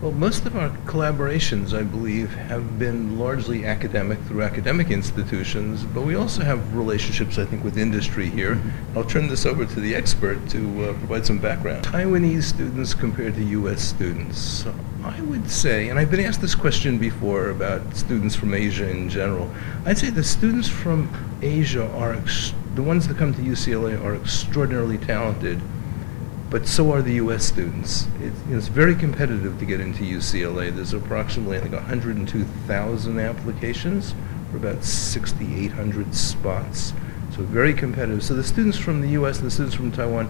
Well, most of our collaborations, I believe, have been largely academic through academic institutions, but we also have relationships, I think, with industry here. I'll turn this over to the expert to provide some background. Taiwanese students compared to U.S. students. So I would say, and I've been asked this question before about students from Asia in general, I'd say the students from Asia the ones that come to UCLA are extraordinarily talented, but so are the U.S. students. It's very competitive to get into UCLA. There's approximately, I think, 102,000 applications for about 6,800 spots. So very competitive. So the students from the U.S. and the students from Taiwan,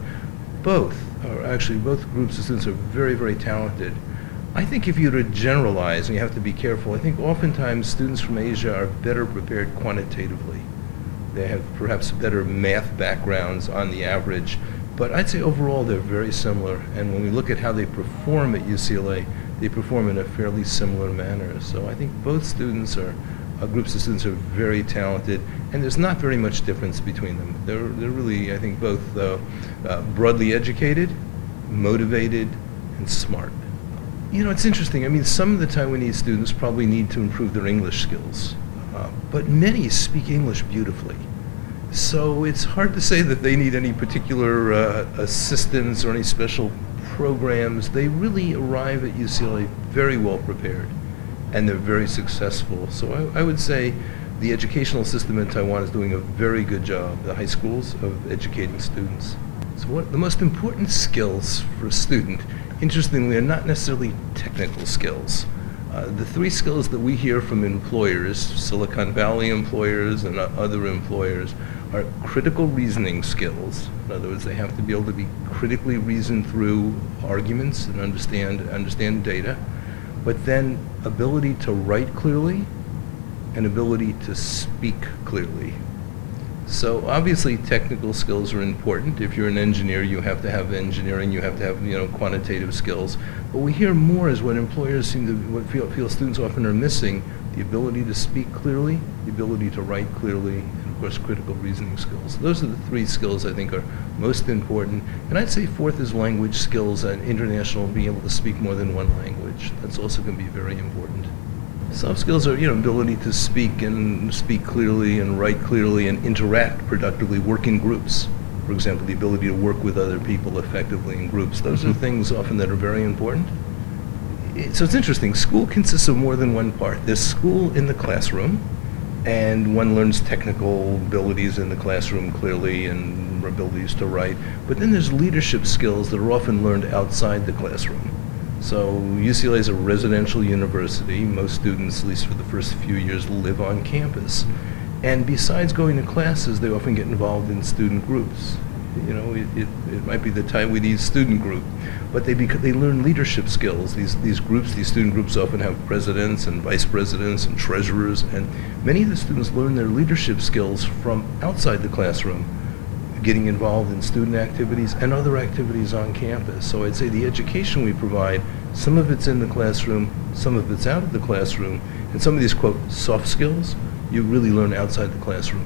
both groups of students are very, very talented. I think if you were to generalize, and you have to be careful, I think oftentimes students from Asia are better prepared quantitatively. They have perhaps better math backgrounds on the average, but I'd say overall they're very similar. And when we look at how they perform at UCLA, they perform in a fairly similar manner. So I think both groups of students are very talented, and there's not very much difference between them. They're really, I think, both broadly educated, motivated, and smart. You know, it's interesting. I mean, some of the Taiwanese students probably need to improve their English skills, but many speak English beautifully. So it's hard to say that they need any particular assistance or any special programs. They really arrive at UCLA very well prepared, and they're very successful. So I would say the educational system in Taiwan is doing a very good job, the high schools, of educating students. So what the most important skills for a student, interestingly, are not necessarily technical skills. The three skills that we hear from employers, Silicon Valley employers and other employers, are critical reasoning skills. In other words, they have to be able to be critically reason through arguments and understand data, but then ability to write clearly and ability to speak clearly. So obviously technical skills are important. If you're an engineer, you have to have engineering, you have to have quantitative skills. But we hear more is what employers seem to feel students often are missing: the ability to speak clearly, the ability to write clearly, and of course critical reasoning skills. Those are the three skills I think are most important. And I'd say fourth is language skills and international, being able to speak more than one language. That's also going to be very important. Soft skills are, ability to speak clearly and write clearly and interact productively, work in groups. For example, the ability to work with other people effectively in groups. Those are things often that are very important. So it's interesting. School consists of more than one part. There's school in the classroom, and one learns technical abilities in the classroom clearly and abilities to write. But then there's leadership skills that are often learned outside the classroom. So UCLA is a residential university. Most students, at least for the first few years, live on campus. And besides going to classes, they often get involved in student groups. It might be the Taiwanese student group, but they learn leadership skills. These student groups often have presidents and vice presidents and treasurers, and many of the students learn their leadership skills from outside the classroom, getting involved in student activities and other activities on campus. So I'd say the education we provide, some of it's in the classroom, some of it's out of the classroom, and some of these, quote, soft skills, you really learn outside the classroom.